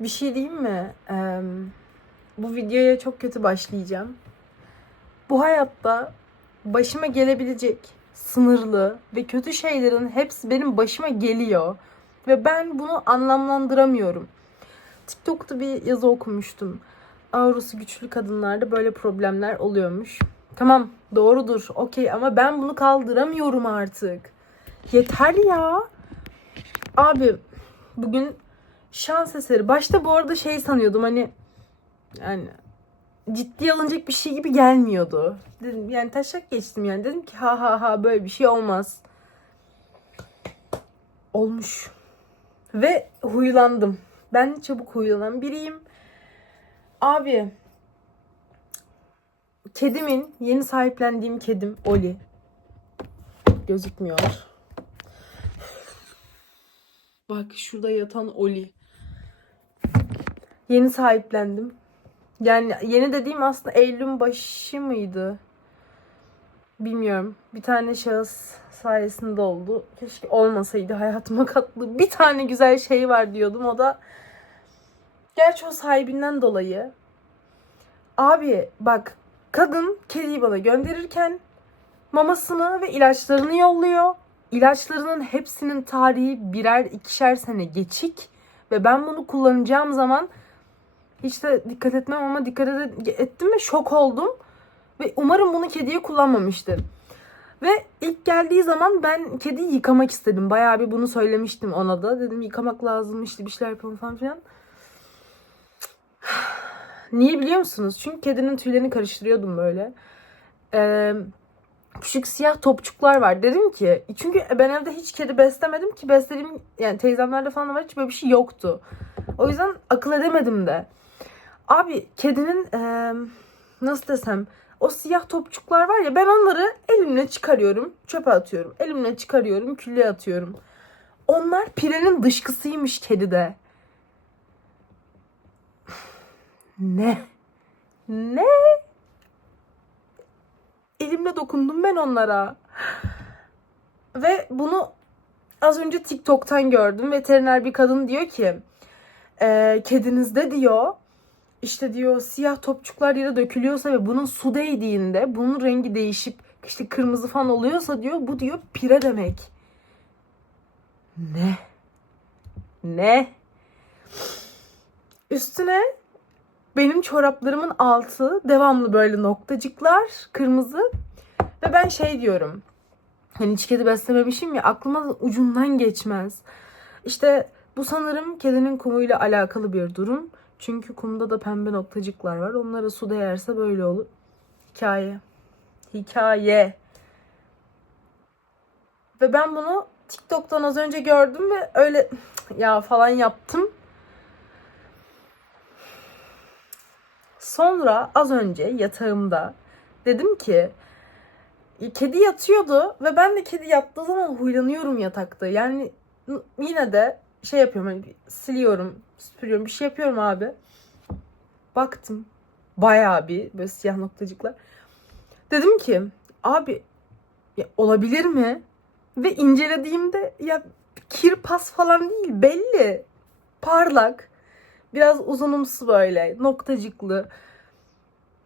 Bir şey diyeyim mi? Eee, bu videoya çok kötü başlayacağım. Bu hayatta başıma gelebilecek sınırlı ve kötü şeylerin hepsi benim başıma geliyor. Ve ben bunu anlamlandıramıyorum. TikTok'ta bir yazı okumuştum. Aurası güçlü kadınlarda böyle problemler oluyormuş. Tamam doğrudur okey ama ben bunu kaldıramıyorum artık. Yeter ya. Abi bugün şans eseri. Başta bu arada şey sanıyordum hani yani ciddiye alınacak bir şey gibi gelmiyordu. Dedim yani taşak geçtim yani. Dedim ki ha ha ha böyle bir şey olmaz. Olmuş. Ve huylandım. Ben çabuk huylanan biriyim. Abi kedimin yeni sahiplendiğim kedim Oli. Gözükmüyor. Bak şurada yatan Oli. Yeni sahiplendim. Yani yeni dediğim aslında Eylül'ün başı mıydı? Bilmiyorum. Bir tane şahıs sayesinde oldu. Keşke olmasaydı hayatıma kattığı bir tane güzel şey var diyordum. O da gerçi o sahibinden dolayı. Abi bak kadın kediyi bana gönderirken mamasını ve ilaçlarını yolluyor. İlaçlarının hepsinin tarihi birer ikişer sene geçik ve ben bunu kullanacağım zaman hiç de dikkat etmem ama dikkat ettim ve şok oldum. Ve umarım bunu kediye kullanmamıştır. Ve ilk geldiği zaman ben kediyi yıkamak istedim. Bayağı bir bunu söylemiştim ona da. Dedim yıkamak lazım işte bir şeyler yapalım falan filan. Niye biliyor musunuz? Çünkü kedinin tüylerini karıştırıyordum böyle. Ee, küçük siyah topçuklar var. Dedim ki çünkü ben evde hiç kedi beslemedim ki beslediğim yani teyzemlerde falan var hiç böyle bir şey yoktu. O yüzden akıl edemedim de. Abi kedinin eee, nasıl desem o siyah topçuklar var ya ben onları elimle çıkarıyorum çöpe atıyorum. Elimle çıkarıyorum külle atıyorum. Onlar pirenin dışkısıymış kedide. Ne? Ne? Elimle dokundum ben onlara. Ve bunu az önce TikTok'tan gördüm. Veteriner bir kadın diyor ki e, kedinizde diyor işte diyor siyah topçuklar yere dökülüyorsa ve bunun su değdiğinde bunun rengi değişip işte kırmızı falan oluyorsa diyor bu diyor pire demek. Ne? Ne? Üstüne benim çoraplarımın altı devamlı böyle noktacıklar kırmızı ve ben şey diyorum. Hani hiç kedi beslememişim ya aklıma da ucundan geçmez. İşte bu sanırım kedinin kumuyla alakalı bir durum. Çünkü kumda da pembe noktacıklar var. Onlara su değerse böyle olur. Hikaye. Hikaye. Ve ben bunu TikTok'tan az önce gördüm ve öyle ya falan yaptım. Sonra az önce yatağımda dedim ki kedi yatıyordu ve ben de kedi yattığı zaman huylanıyorum yatakta. Yani yine de şey yapıyorum hani siliyorum, süpürüyorum bir şey yapıyorum abi. Baktım bayağı bir böyle siyah noktacıklar. Dedim ki abi ya olabilir mi? Ve incelediğimde ya kir pas falan değil belli. Parlak. Biraz uzunumsu böyle noktacıklı.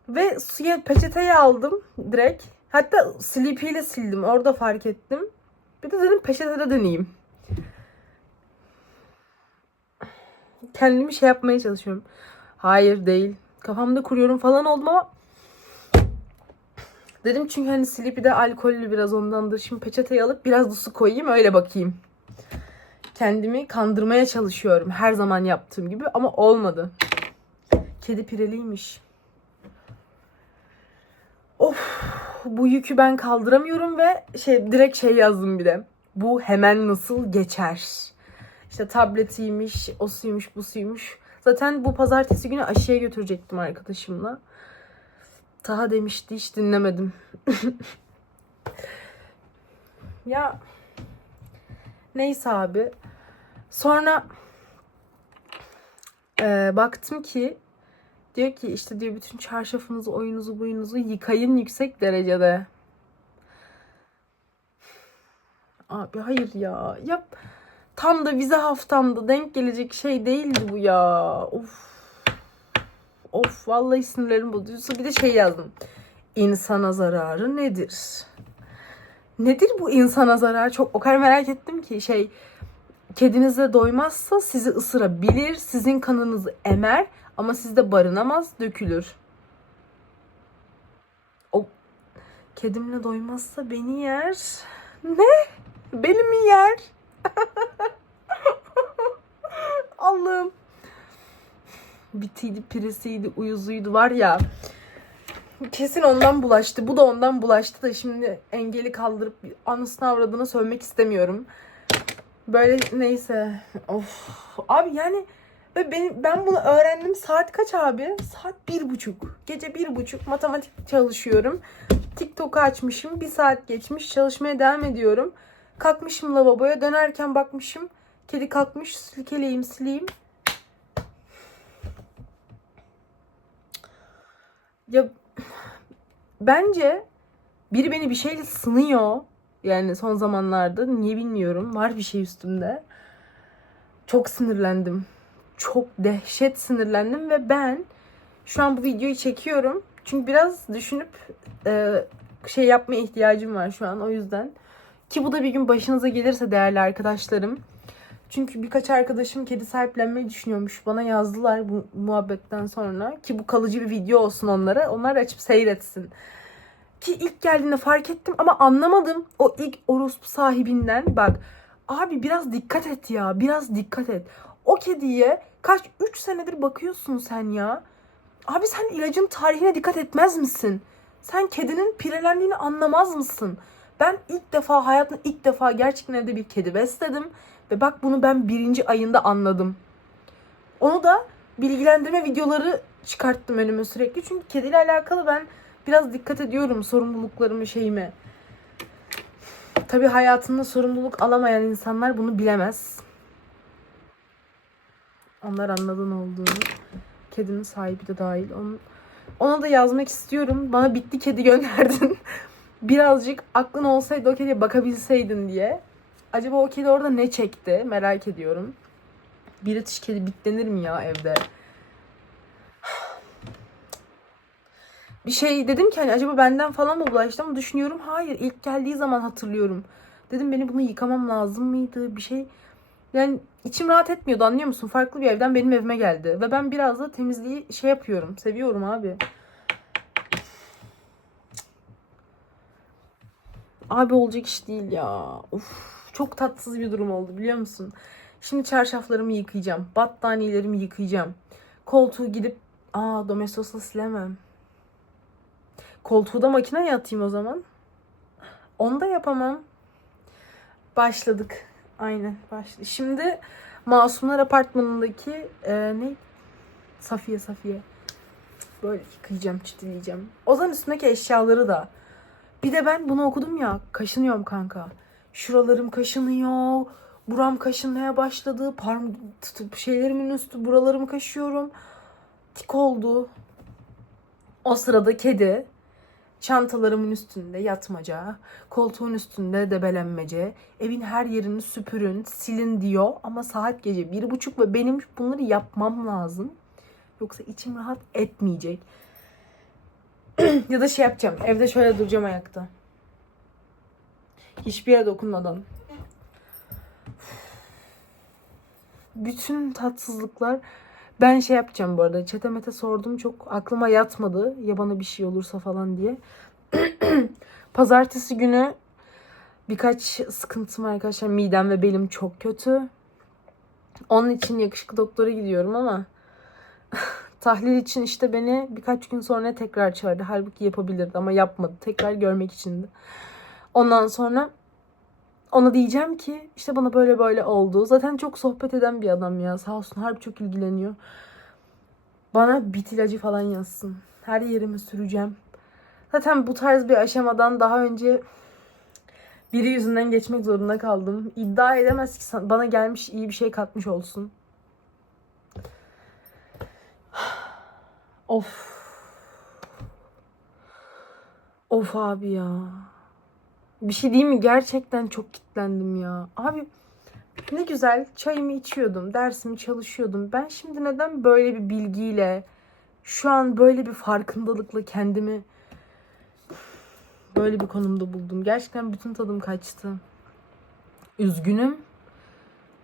Ve suya peçeteyi aldım direkt. Hatta Sleepy ile sildim. Orada fark ettim. Bir de dedim peçetede deneyeyim. Kendimi şey yapmaya çalışıyorum. Hayır değil. Kafamda kuruyorum falan oldum ama dedim çünkü hani Sleepy'de alkollü biraz ondandır. Şimdi peçeteyi alıp biraz da su koyayım öyle bakayım. Kendimi kandırmaya çalışıyorum her zaman yaptığım gibi ama olmadı. Kedi pireliymiş. Of bu yükü ben kaldıramıyorum ve şey direkt şey yazdım bir de. Bu hemen nasıl geçer? İşte tabletiymiş, o suymuş, bu suymuş. Zaten bu pazartesi günü aşıya götürecektim arkadaşımla. Taha demişti hiç dinlemedim. ya neyse abi. Sonra e, baktım ki diyor ki işte diyor bütün çarşafınızı, oyunuzu, buyunuzu yıkayın yüksek derecede. Abi hayır ya. Yap. Tam da vize haftamda denk gelecek şey değildi bu ya. Of. Of vallahi sinirlerim bozuldu. Bir de şey yazdım. İnsana zararı nedir? Nedir bu insana zarar? Çok o kadar merak ettim ki şey kedinize doymazsa sizi ısırabilir, sizin kanınızı emer ama sizde barınamaz, dökülür. O kedimle doymazsa beni yer. Ne? Beni mi yer? Allah'ım. Bitiydi, pirisiydi, uyuzuydu var ya. Kesin ondan bulaştı. Bu da ondan bulaştı da şimdi engeli kaldırıp anısını avradına sövmek istemiyorum. Böyle neyse. Of. Abi yani ve ben, ben bunu öğrendim. Saat kaç abi? Saat bir buçuk. Gece bir buçuk. Matematik çalışıyorum. TikTok'u açmışım. Bir saat geçmiş. Çalışmaya devam ediyorum. Kalkmışım lavaboya. Dönerken bakmışım. Kedi kalkmış. Silkeleyeyim sileyim. Ya bence biri beni bir şeyle sınıyor. Yani son zamanlarda niye bilmiyorum. Var bir şey üstümde. Çok sinirlendim. Çok dehşet sinirlendim ve ben şu an bu videoyu çekiyorum. Çünkü biraz düşünüp e, şey yapmaya ihtiyacım var şu an o yüzden. Ki bu da bir gün başınıza gelirse değerli arkadaşlarım. Çünkü birkaç arkadaşım kedi sahiplenmeyi düşünüyormuş. Bana yazdılar bu muhabbetten sonra. Ki bu kalıcı bir video olsun onlara. Onlar açıp seyretsin. Ki ilk geldiğinde fark ettim ama anlamadım. O ilk orospu sahibinden bak. Abi biraz dikkat et ya. Biraz dikkat et. O kediye kaç 3 senedir bakıyorsun sen ya. Abi sen ilacın tarihine dikkat etmez misin? Sen kedinin pirelendiğini anlamaz mısın? Ben ilk defa hayatımda ilk defa gerçekten evde bir kedi besledim. Ve bak bunu ben birinci ayında anladım. Onu da bilgilendirme videoları çıkarttım önüme sürekli. Çünkü kediyle alakalı ben biraz dikkat ediyorum sorumluluklarımı şeyime. Tabii hayatında sorumluluk alamayan insanlar bunu bilemez. Onlar anladın olduğunu. Kedinin sahibi de dahil. Onun, ona da yazmak istiyorum. Bana bitti kedi gönderdin. Birazcık aklın olsaydı o kediye bakabilseydin diye. Acaba o kedi orada ne çekti? Merak ediyorum. British kedi bitlenir mi ya evde? Bir şey dedim ki hani acaba benden falan mı bulaştı ama düşünüyorum hayır ilk geldiği zaman hatırlıyorum. Dedim beni bunu yıkamam lazım mıydı bir şey. Yani içim rahat etmiyordu anlıyor musun? Farklı bir evden benim evime geldi. Ve ben biraz da temizliği şey yapıyorum. Seviyorum abi. Abi olacak iş değil ya. Uf, çok tatsız bir durum oldu biliyor musun? Şimdi çarşaflarımı yıkayacağım. Battaniyelerimi yıkayacağım. Koltuğu gidip... Aa domestosla silemem. Koltuğu da makineye atayım o zaman. Onu da yapamam. Başladık. Aynen başladık. Şimdi Masumlar Apartmanı'ndaki e, ne? Safiye Safiye. Böyle yıkayacağım, çitileyeceğim. O zaman üstündeki eşyaları da. Bir de ben bunu okudum ya. Kaşınıyorum kanka. Şuralarım kaşınıyor. Buram kaşınmaya başladı. Parm tutup şeylerimin üstü buralarımı kaşıyorum. Tik oldu. O sırada kedi çantalarımın üstünde yatmaca, koltuğun üstünde debelenmece, evin her yerini süpürün, silin diyor ama saat gece bir buçuk ve benim bunları yapmam lazım. Yoksa içim rahat etmeyecek. ya da şey yapacağım. Evde şöyle duracağım ayakta. Hiçbir yere dokunmadan. Bütün tatsızlıklar ben şey yapacağım bu arada. Çetemete sordum çok aklıma yatmadı. Ya bana bir şey olursa falan diye. Pazartesi günü birkaç sıkıntım var arkadaşlar. Midem ve belim çok kötü. Onun için yakışıklı doktora gidiyorum ama tahlil için işte beni birkaç gün sonra tekrar çağırdı. Halbuki yapabilirdi ama yapmadı. Tekrar görmek içindi. Ondan sonra ona diyeceğim ki işte bana böyle böyle oldu. Zaten çok sohbet eden bir adam ya. Sağ olsun harbi çok ilgileniyor. Bana bit ilacı falan yazsın. Her yerimi süreceğim. Zaten bu tarz bir aşamadan daha önce biri yüzünden geçmek zorunda kaldım. İddia edemez ki bana gelmiş iyi bir şey katmış olsun. Of. Of abi ya. Bir şey diyeyim mi? Gerçekten çok kitlendim ya. Abi Ne güzel çayımı içiyordum, dersimi çalışıyordum. Ben şimdi neden böyle bir bilgiyle, şu an böyle bir farkındalıkla kendimi böyle bir konumda buldum. Gerçekten bütün tadım kaçtı. Üzgünüm.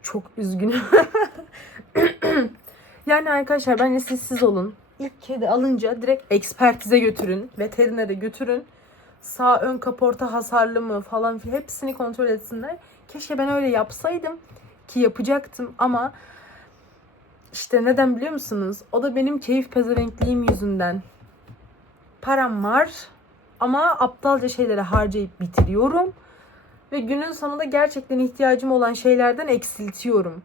Çok üzgünüm. yani arkadaşlar bence siz siz olun. İlk kedi alınca direkt ekspertize götürün. Veterinere götürün. Sağ ön kaporta hasarlı mı falan filan hepsini kontrol etsinler. Keşke ben öyle yapsaydım ki yapacaktım ama işte neden biliyor musunuz? O da benim keyif pezevenkliğim yüzünden. Param var ama aptalca şeylere harcayıp bitiriyorum. Ve günün sonunda gerçekten ihtiyacım olan şeylerden eksiltiyorum.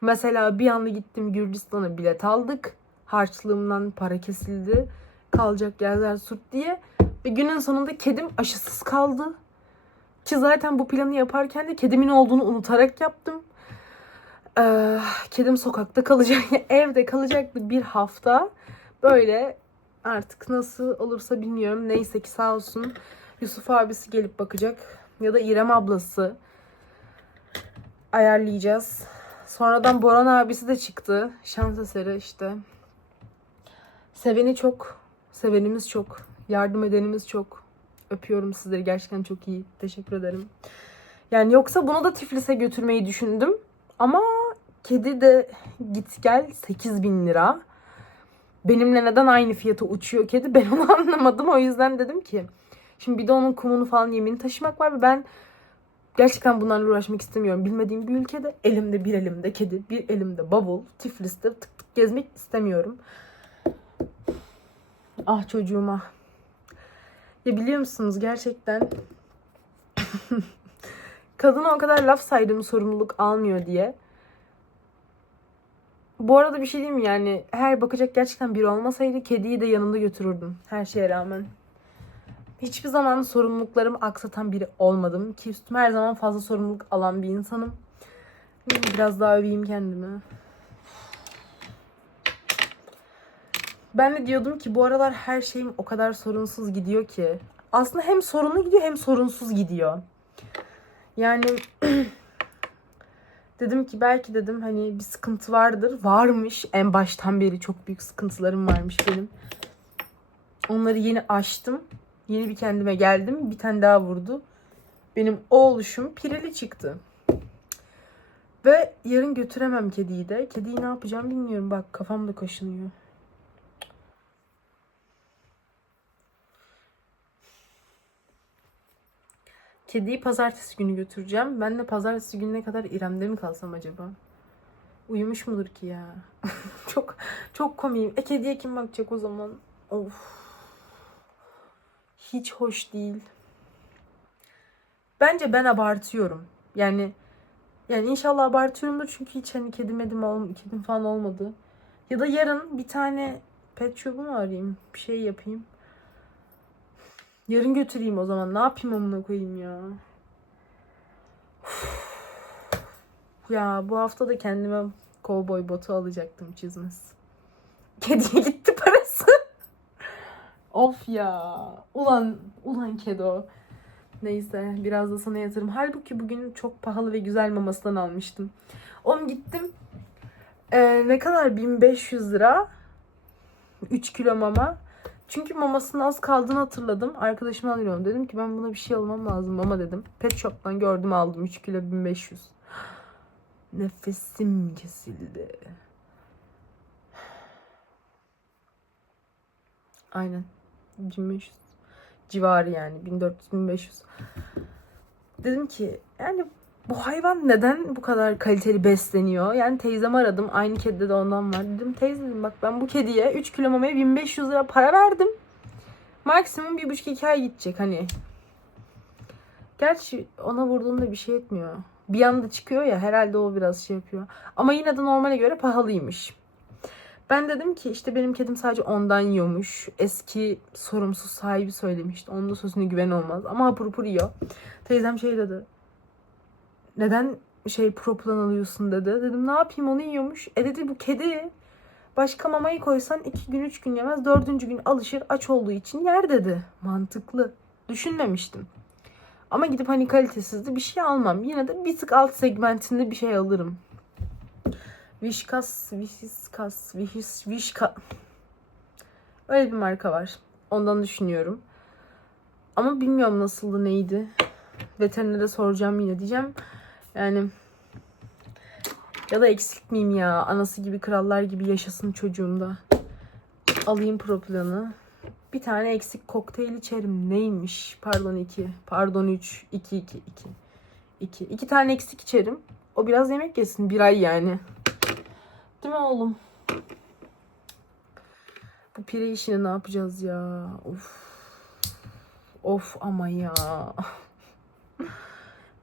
Mesela bir anda gittim Gürcistan'a bilet aldık. Harçlığımdan para kesildi. Kalacak yerler surt diye. Ve günün sonunda kedim aşısız kaldı. Ki zaten bu planı yaparken de kedimin olduğunu unutarak yaptım. Ee, kedim sokakta kalacak, evde kalacaktı bir hafta. Böyle artık nasıl olursa bilmiyorum. Neyse ki sağ olsun Yusuf abisi gelip bakacak. Ya da İrem ablası. Ayarlayacağız. Sonradan Boran abisi de çıktı. Şans eseri işte. Seveni çok. Sevenimiz çok. Yardım edenimiz çok. Öpüyorum sizleri. Gerçekten çok iyi. Teşekkür ederim. Yani yoksa bunu da Tiflis'e götürmeyi düşündüm. Ama kedi de git gel 8 bin lira. Benimle neden aynı fiyata uçuyor kedi ben onu anlamadım. O yüzden dedim ki şimdi bir de onun kumunu falan yemini taşımak var ve ben gerçekten bunlarla uğraşmak istemiyorum. Bilmediğim bir ülkede elimde bir elimde kedi, bir elimde bavul, Tiflis'te tık tık gezmek istemiyorum. Ah çocuğuma. Ya biliyor musunuz gerçekten kadına o kadar laf saydım sorumluluk almıyor diye. Bu arada bir şey diyeyim mi? Yani her bakacak gerçekten biri olmasaydı kediyi de yanında götürürdüm. Her şeye rağmen. Hiçbir zaman sorumluluklarımı aksatan biri olmadım. Ki üstüme her zaman fazla sorumluluk alan bir insanım. Biraz daha öveyim kendimi. Ben de diyordum ki bu aralar her şeyim o kadar sorunsuz gidiyor ki. Aslında hem sorunlu gidiyor hem sorunsuz gidiyor. Yani dedim ki belki dedim hani bir sıkıntı vardır. Varmış. En baştan beri çok büyük sıkıntılarım varmış benim. Onları yeni aştım. Yeni bir kendime geldim. Bir tane daha vurdu. Benim o oluşum pireli çıktı. Ve yarın götüremem kediyi de. Kediyi ne yapacağım bilmiyorum. Bak kafam da kaşınıyor. Kediyi pazartesi günü götüreceğim. Ben de pazartesi gününe kadar İrem'de mi kalsam acaba? Uyumuş mudur ki ya? çok çok komiyim. E kediye kim bakacak o zaman? Of. Hiç hoş değil. Bence ben abartıyorum. Yani yani inşallah abartıyorumdur çünkü hiç hani kedim edim ol, kedim falan olmadı. Ya da yarın bir tane pet shop'u mu arayayım? Bir şey yapayım. Yarın götüreyim o zaman. Ne yapayım amına koyayım ya. Uf. Ya bu hafta da kendime kovboy botu alacaktım çizmez. Kediye gitti parası. of ya. Ulan ulan kedo. Neyse biraz da sana yatırım. Halbuki bugün çok pahalı ve güzel mamasından almıştım. Oğlum gittim. Ee, ne kadar? 1500 lira. 3 kilo mama. Çünkü mamasının az kaldığını hatırladım. Arkadaşıma alıyorum. Dedim ki ben buna bir şey almam lazım mama dedim. Pet Shop'tan gördüm aldım. 3 kilo 1500. Nefesim kesildi. Aynen. 1500 civarı yani 1400-1500. Dedim ki yani bu hayvan neden bu kadar kaliteli besleniyor? Yani teyzemi aradım. Aynı kedide de ondan var. Dedim teyze dedim bak ben bu kediye 3 kilo mamaya 1500 lira para verdim. Maksimum 1,5-2 ay gidecek hani. Gerçi ona vurduğunda bir şey etmiyor. Bir anda çıkıyor ya herhalde o biraz şey yapıyor. Ama yine de normale göre pahalıymış. Ben dedim ki işte benim kedim sadece ondan yiyormuş. Eski sorumsuz sahibi söylemişti. Onun da sözüne güven olmaz. Ama hapur hapur yiyor. Teyzem şey dedi. Neden şey proplan alıyorsun dedi. Dedim ne yapayım onu yiyormuş. E dedi bu kedi. Başka mamayı koysan iki gün üç gün yemez. Dördüncü gün alışır aç olduğu için yer dedi. Mantıklı. Düşünmemiştim. Ama gidip hani kalitesizdi bir şey almam. Yine de bir tık alt segmentinde bir şey alırım. Vişkas, Vişkas, Vişis, Vişka. Öyle bir marka var. Ondan düşünüyorum. Ama bilmiyorum nasıldı neydi. Veterinere soracağım yine diyeceğim. Yani ya da eksik miyim ya? Anası gibi krallar gibi yaşasın çocuğumda. Alayım proplanı. Bir tane eksik kokteyl içerim. Neymiş? Pardon 2. Pardon 3. 2 2 2. 2. 2 tane eksik içerim. O biraz yemek yesin. Bir ay yani. Değil mi oğlum? Bu pire işini ne yapacağız ya? Of. Of ama ya.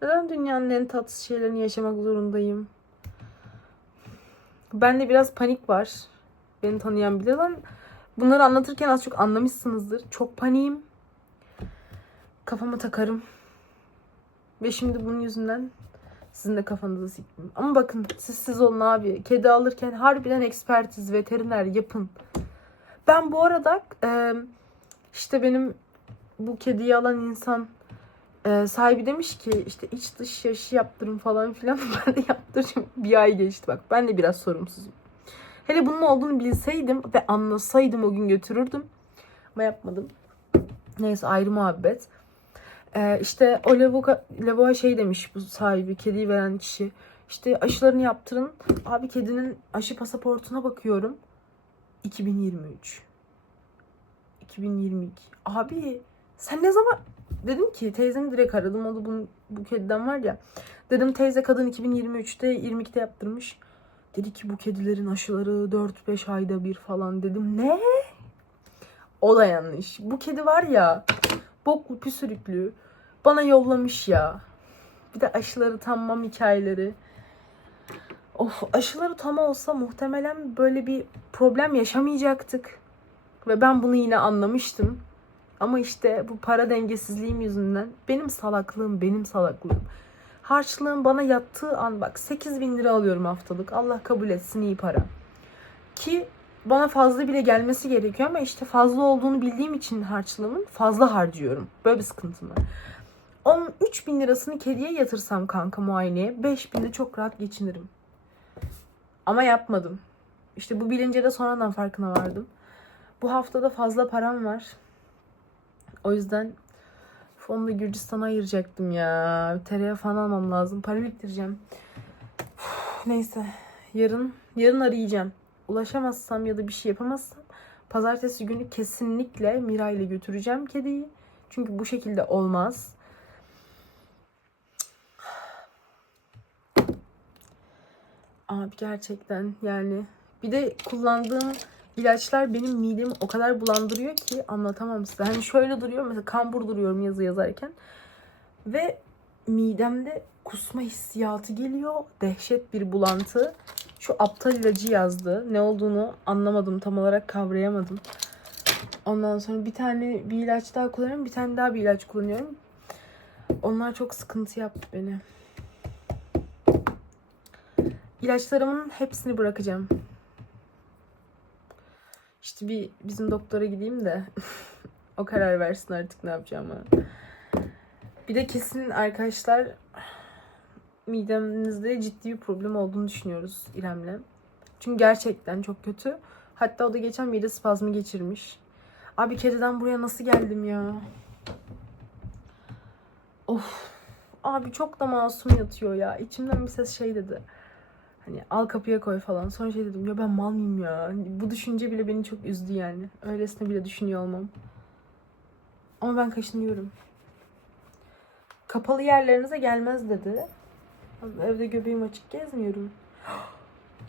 Neden dünyanın en tatsız şeylerini yaşamak zorundayım? Bende biraz panik var. Beni tanıyan bilir. Ben bunları anlatırken az çok anlamışsınızdır. Çok paniğim. Kafama takarım. Ve şimdi bunun yüzünden sizin de kafanızı siktim. Ama bakın siz siz olun abi. Kedi alırken harbiden ekspertiz, veteriner yapın. Ben bu arada işte benim bu kediyi alan insan e, sahibi demiş ki işte iç dış yaşı yaptırın falan filan. Ben de yaptırdım. Bir ay geçti bak. Ben de biraz sorumsuzum. Hele bunun olduğunu bilseydim ve anlasaydım o gün götürürdüm. Ama yapmadım. Neyse ayrı muhabbet. Ee, işte o lavuka, lavuğa şey demiş bu sahibi, kediyi veren kişi. İşte aşılarını yaptırın. Abi kedinin aşı pasaportuna bakıyorum. 2023. 2022. Abi sen ne zaman... Dedim ki teyzemi direkt aradım. O da bunun, bu kediden var ya. Dedim teyze kadın 2023'te 22'de yaptırmış. Dedi ki bu kedilerin aşıları 4-5 ayda bir falan dedim. Ne? O da yanlış. Bu kedi var ya boklu püsürüklü bana yollamış ya. Bir de aşıları tamam hikayeleri. Of aşıları tam olsa muhtemelen böyle bir problem yaşamayacaktık. Ve ben bunu yine anlamıştım. Ama işte bu para dengesizliğim yüzünden benim salaklığım benim salaklığım. Harçlığın bana yattığı an bak 8 bin lira alıyorum haftalık. Allah kabul etsin iyi para. Ki bana fazla bile gelmesi gerekiyor ama işte fazla olduğunu bildiğim için harçlığımın fazla harcıyorum. Böyle bir sıkıntım var. 13 bin lirasını kediye yatırsam kanka muayeneye 5 binde çok rahat geçinirim. Ama yapmadım. İşte bu bilince de sonradan farkına vardım. Bu haftada fazla param var. O yüzden Onu da Gürcistan'a ayıracaktım ya. Tereyağı falan almam lazım. Para biriktireceğim. Neyse. Yarın yarın arayacağım. Ulaşamazsam ya da bir şey yapamazsam pazartesi günü kesinlikle Mira ile götüreceğim kediyi. Çünkü bu şekilde olmaz. Abi gerçekten yani bir de kullandığım ilaçlar benim midemi o kadar bulandırıyor ki anlatamam size. Hani şöyle duruyor mesela kambur duruyorum yazı yazarken ve midemde kusma hissiyatı geliyor. Dehşet bir bulantı. Şu aptal ilacı yazdı. Ne olduğunu anlamadım. Tam olarak kavrayamadım. Ondan sonra bir tane bir ilaç daha kullanıyorum. Bir tane daha bir ilaç kullanıyorum. Onlar çok sıkıntı yaptı beni. İlaçlarımın hepsini bırakacağım. İşte bir bizim doktora gideyim de o karar versin artık ne yapacağımı. Bir de kesin arkadaşlar midemizde ciddi bir problem olduğunu düşünüyoruz İrem'le. Çünkü gerçekten çok kötü. Hatta o da geçen mide spazmı geçirmiş. Abi kediden buraya nasıl geldim ya? Of. Abi çok da masum yatıyor ya. İçimden bir ses şey dedi. Hani al kapıya koy falan. Sonra şey dedim ya ben mal mıyım ya? Hani bu düşünce bile beni çok üzdü yani. Öylesine bile düşünüyor olmam. Ama ben kaşınıyorum. Kapalı yerlerinize gelmez dedi. Evde göbeğim açık gezmiyorum.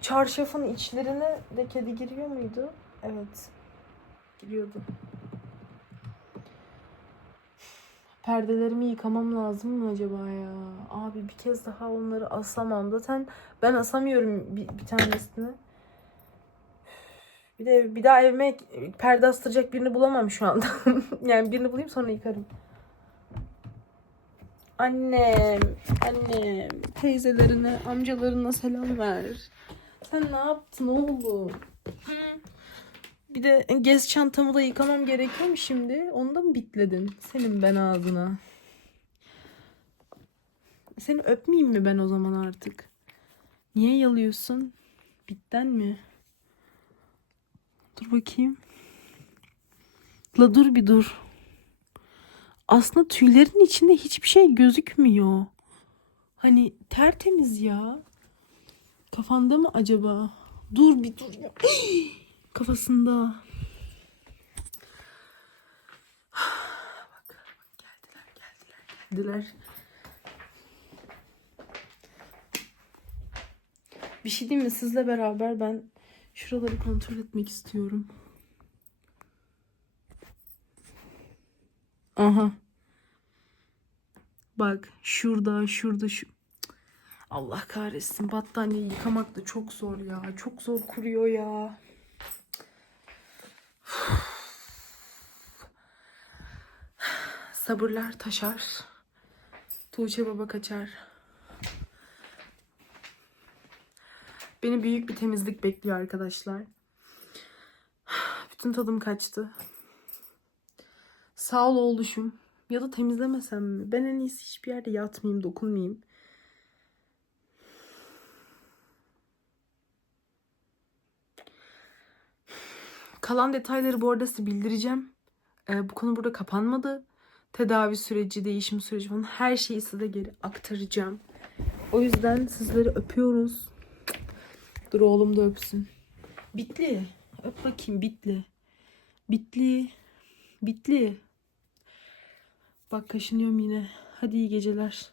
Çarşafın içlerine de kedi giriyor muydu? Evet. Giriyordu. Perdelerimi yıkamam lazım mı acaba ya? Abi bir kez daha onları asamam. Zaten ben asamıyorum bir, bir tanesini. Bir de bir daha evime perde astıracak birini bulamam şu anda. yani birini bulayım sonra yıkarım. Annem, annem, teyzelerine, amcalarına selam ver. Sen ne yaptın oğlum? Hı? Bir de gez çantamı da yıkamam gerekiyor mu şimdi? Onu da mı bitledin? Senin ben ağzına. Seni öpmeyeyim mi ben o zaman artık? Niye yalıyorsun? Bitten mi? Dur bakayım. La dur bir dur. Aslında tüylerin içinde hiçbir şey gözükmüyor. Hani tertemiz ya. Kafanda mı acaba? Dur bir dur ya. Kafasında. Bak, bak geldiler geldiler geldiler. Bir şey diyeyim mi? Sizle beraber ben şuraları kontrol etmek istiyorum. Aha. Bak şurada şurada şu. Allah kahretsin. Battaniye yıkamak da çok zor ya. Çok zor kuruyor ya. Sabırlar taşar. Tuğçe baba kaçar. Beni büyük bir temizlik bekliyor arkadaşlar. Bütün tadım kaçtı. Sağ ol oğluşum. Ya da temizlemesem mi? Ben en iyisi hiçbir yerde yatmayayım, dokunmayayım. Kalan detayları bu arada size bildireceğim. Ee, bu konu burada kapanmadı. Tedavi süreci, değişim süreci falan her şeyi size geri aktaracağım. O yüzden sizleri öpüyoruz. Dur oğlum da öpsün. Bitli. Öp bakayım Bitli. Bitli. Bitli. Bak kaşınıyorum yine. Hadi iyi geceler.